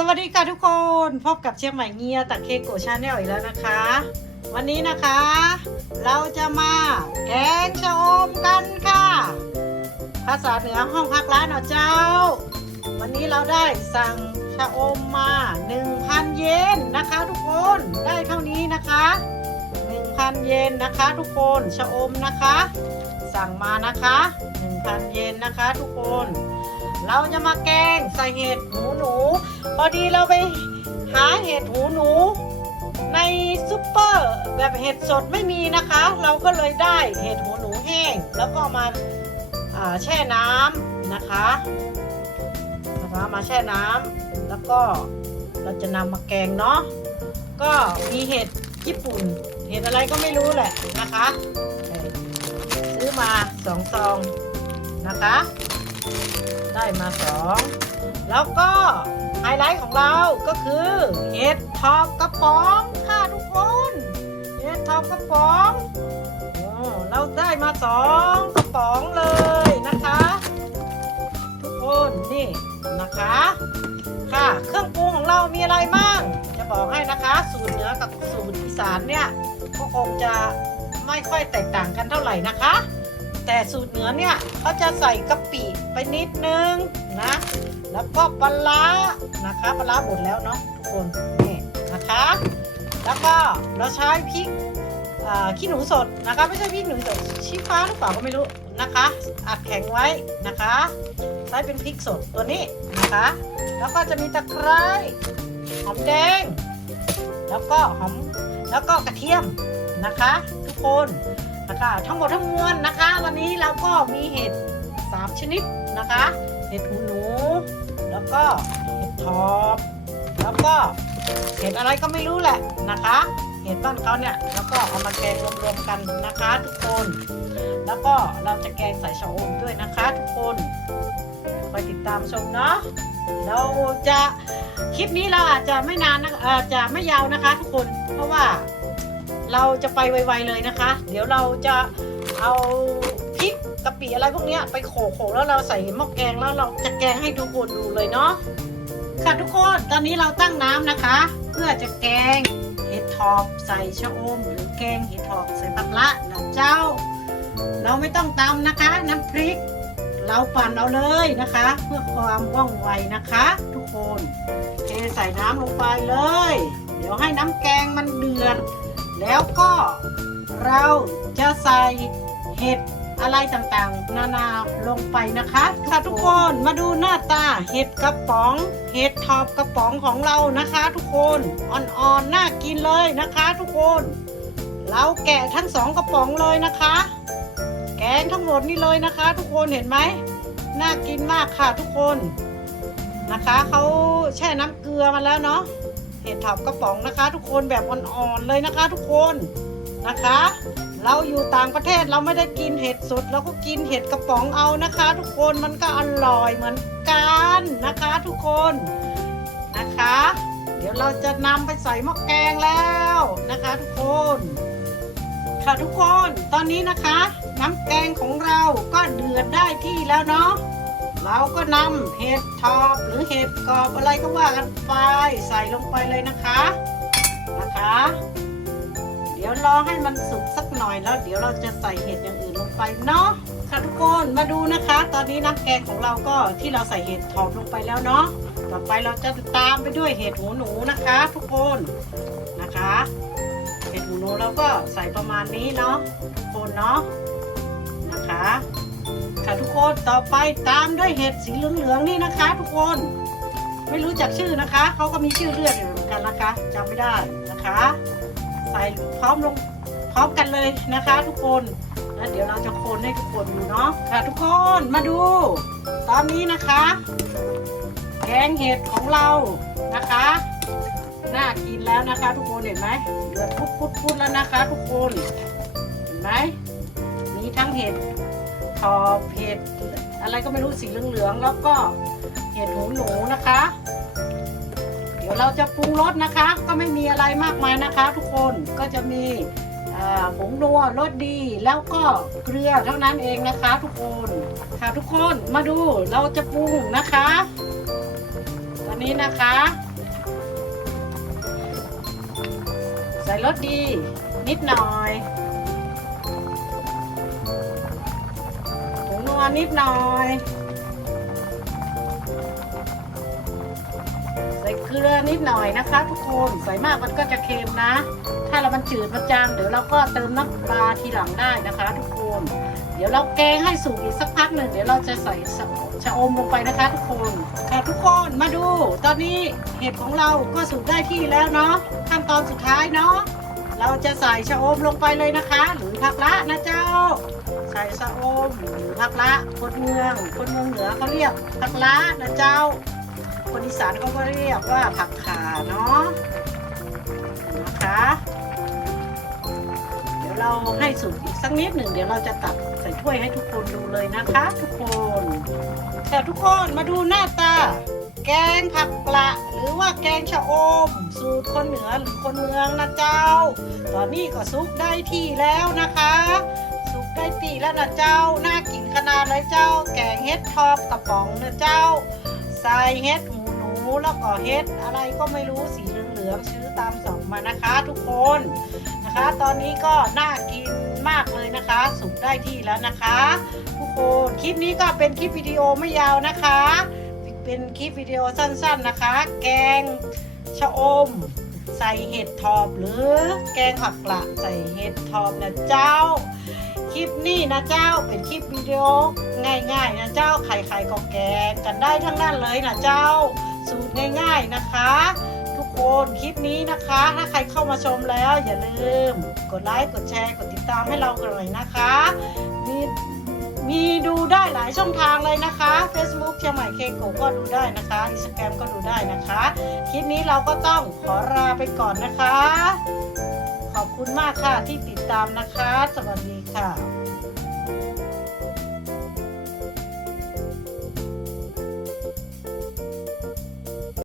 สวัสดีค่ะทุกคนพบกับเชียงใหม่เงียตักเคโกชาแนลอีกแล้วนะคะ วันนี้นะคะ เราจะมาแกงชะอมกันค่ะ ภาษาเหนือห้องพักร้านเอาเจ้า วันนี้เราได้สั่งชะอมมา 1,000 เยนนะคะทุกคนได้เท่านี้นะคะ 1,000 เยนนะคะ ทุกคนชะอมนะคะ สั่งมานะคะ 1,000 เยนนะคะ ทุกคน เราจะมาแกงใส่เห็ดหูหนู พอดีเราไปหาเห็ดหูหนู ในซุปเปอร์แบบเห็ดสดไม่มีนะคะ เราก็เลยได้เห็ดหูหนูแห้ง แล้วก็มาาแช่น้ำนะคะนะคะมาแช่น้ำแล้วก็เราจะนำมาแกงเนาะก็มีเห็ดญี่ปุ่น เห็ดอะไรก็ไม่รู้แหละนะคะซื้อมาสองซองนะคะ ได้มาสองแล้วก็ไฮไลท์ของเราก็คือเห็ดทอบกระป๋องค่ะทุกคนเห็ดทอบกระป๋องอเราได้มาสองกระป๋องเลยนะคะ ทุกคนนี่นะคะค่ะเครื่องปรุงของเรามีอะไรบ้างจะบอกให้นะคะ สูตรเหนือกับสูตรอีสานเนี่ยก็คงจะไม่ค่อยแตกต่างกันเท่าไหร่นะคะ แต่สูตรเหนือเนี่ยเขาจะใส่กะปิไปนิดนึงนะ แล้วก็ปลาร้านะคะปลาร้าบดแล้วเนาะทุกคนนี่นะคะ แล้วก็เราใช้พริกขี้หนูสดนะคะ ไม่ใช่พริกหนูสดชี้ฟ้าหรือเปล่าก็ไม่รู้นะคะ อัดแข็งไว้นะคะใช้เป็นพริกสดตัวนี้นะคะ แล้วก็จะมีตะไคร้หอมแดง แล้วก็หอมแล้วก็กระเทียมนะคะ ทุกคน นะคะ ทั้งหมดทั้งมวลนะคะ วันนี้เราก็มีเห็ดสามชนิดนะคะ เห็ดหูหนู แล้วก็เห็ดทอบแล้วก็เห็ดอะไรก็ไม่รู้แหละนะคะ เห็ดบ้านเขาเนี่ยแล้วก็เอามาแกงรวมๆกันนะคะ ทุกคน แล้วก็เราจะแกงใส่ชะอมด้วยนะคะ ทุกคนคอยติดตามชมเนาะเราจะคลิปนี้เราอาจจะไม่นานนะอาจจะไม่ยาวนะคะ ทุกคนเพราะว่า เราจะไปไวๆเลยนะคะ เดี๋ยวเราจะเอาพริกกะปิอะไรพวกนี้ไปโขกแล้วเราใส่หม้อแกงแล้วเราจะแกงให้ทุกคนดูเลยเนาะค่ะทุกคนตอนนี้เราตั้งน้ำนะคะ เพื่อจะแกงเห็ดทอบใส่ชะอมหรือแกงเห็ดทอบใส่ปลาละนะเจ้า เราไม่ต้องตำนะคะ น้ำพริก เราปั่นเอาเลยนะคะ เพื่อความว่องไวนะคะ ทุกคนเทใส่น้ำลงไปเลย เดี๋ยวให้น้ำแกงมันเดือด แล้วก็เราจะใส่เห็ดอะไรต่างๆ นานาลงไปนะคะ ค่ะทุกคนมาดูหน้าตาเห็ดกระป๋อง เห็ดทอบกระป๋องของเรานะคะ ทุกคนอ่อนๆน่ากินเลยนะคะ ทุกคน เราแกะทั้งสองกระป๋องเลยนะคะ แกงทั้งหมดนี่เลยนะคะ ทุกคนเห็นไหมน่ากินมากค่ะทุกคนนะคะเขาแช่น้ำเกลือมาแล้วเนาะ ห็ดถอบกระป๋องนะคะ ทุกคนแบบอ่อนๆเลยนะคะ ทุกคนนะคะ เราอยู่ต่างประเทศเราไม่ได้กินเห็ดสดเราก็กินเห็ดกระป๋องเอานะคะ ทุกคนมันก็อร่อยเหมือนกันนะคะ ทุกคนนะคะ เดี๋ยวเราจะนำไปใส่หม้อแกงแล้วนะคะ ทุกคน ค่ะทุกคนตอนนี้นะคะ น้ำแกงของเราก็เดือดได้ที่แล้วเนาะ เราก็นำเห็ดทอบหรือเห็ดกรอบอะไรก็ว่ากันไปใส่ลงไปเลยนะคะนะคะ เดี๋ยวรอให้มันสุกสักหน่อยแล้ว เดี๋ยวเราจะใส่เห็ดอย่างอื่นลงไปเนาะค่ะทุกคนมาดูนะคะ ตอนนี้น้ำแกงของเราก็ที่เราใส่เห็ดทอบลงไปแล้วเนาะต่อไปเราจะตามไปด้วยเห็ดหูหนูนะคะ ทุกคนนะคะ เห็ดหูหนูเราก็ใส่ประมาณนี้เนาะทุกคนเนาะนะคะ ค่ะทุกคนต่อไปตามด้วยเห็ดสีเหลืองๆนี่นะคะ ทุกคนไม่รู้จักชื่อนะคะเขาก็มีชื่อเรียกอยู่เหมือนกันนะคะจำไม่ได้นะคะ ใส่พร้อมลงพร้อมกันเลยนะคะ ทุกคนแล้วเดี๋ยวเราจะคนให้ทุกคนดูเนาะค่ะทุกคนมาดู ตอนนี้นะคะ แกงเห็ดของเรานะคะน่ากินแล้วนะคะ ทุกคนเห็นไหมเดือดพุดพุดพุดแล้วนะคะ ทุกคนเห็นไหมมีทั้งเห็ด ขอเห็ดอะไรก็ไม่รู้สีเหลืองๆแล้วก็เห็ดหูหนูนะคะ เดี๋ยวเราจะปรุงรสนะคะ ก็ไม่มีอะไรมากมายนะคะ ทุกคนก็จะมีผงนัวรสดีแล้วก็เกลือเท่านั้นเองนะคะ ทุกคนค่ะทุกคนมาดูเราจะปรุงนะคะตอนนี้นะคะ ใส่รสดีนิดหน่อย ผงนัวนิดหน่อย ใส่เกลือนิดหน่อยนะคะ ทุกคนใส่มากมันก็จะเค็มนะ ถ้าเรามันจืดมันจางเดี๋ยวเราก็เติมน้ำปลาทีหลังได้นะคะ ทุกคน เดี๋ยวเราแกงให้สุกอีกสักพักหนึ่งเดี๋ยวเราจะใส่ชะชะอมลงไปนะคะ ทุกคนค่ะทุกคนมาดู ตอนนี้เห็ดของเราก็สุกได้ที่แล้วเนาะขั้นตอนสุดท้ายเนาะเราจะใส่ชะอมลงไปเลยนะคะ หรือผักละนะเจ้า ใส่ชะอมผักละคนเมือง คนเมืองเหนือเขาเรียกผักละนะเจ้า คนอีสานเขาก็เรียกว่าผักขาเนาะนะคะ เดี๋ยวเราให้สุกอีกสักนิดหนึ่งเดี๋ยวเราจะตักใส่ถ้วยให้ทุกคนดูเลยนะคะ ทุกคน แต่ทุกคนมาดูหน้าตา แกงผักปละหรือว่าแกงชะอม สูตรคนเหนือหรือคนเมืองนะเจ้า ตอนนี้ก็สุกได้ที่แล้วนะคะ นะเจ้าน่ากินขนาดเลยเจ้า แกงเฮ็ดทอบกระป๋องนะเจ้า ใส่เฮ็ดหมูหนูแล้วก็เฮ็ดอะไรก็ไม่รู้สีเหลืองๆชื่อตามสั่งมานะคะทุกคนนะคะ ตอนนี้ก็น่ากินมากเลยนะคะ สุกได้ที่แล้วนะคะ ทุกคนคลิปนี้ก็เป็นคลิปวิดีโอไม่ยาวนะคะ เป็นคลิปวิดีโอสั้นๆนะคะ แกงชะอม ใส่เห็ดทอบหรือแกงผักกละใส่เห็ดทอบนะเจ้า คลิปนี้นะเจ้าเป็นคลิปวิดีโอง่ายๆนะเจ้าใครๆก็แกงกันได้ทั้งนั้นเลยนะเจ้า สูตรง่ายๆนะคะ ทุกคนคลิปนี้นะคะ ถ้าใครเข้ามาชมแล้วอย่าลืม กดไลค์กดแชร์กดติดตามให้เรากันหน่อยนะคะมี มีดูได้หลายช่องทางเลยนะคะ Facebook เชียงใหม่เคโกก็ดูได้นะคะอินสตาแกรมก็ดูได้นะคะ คลิปนี้เราก็ต้องขอลาไปก่อนนะคะ ขอบคุณมากค่ะที่ติดตามนะคะ สวัสดีค่ะ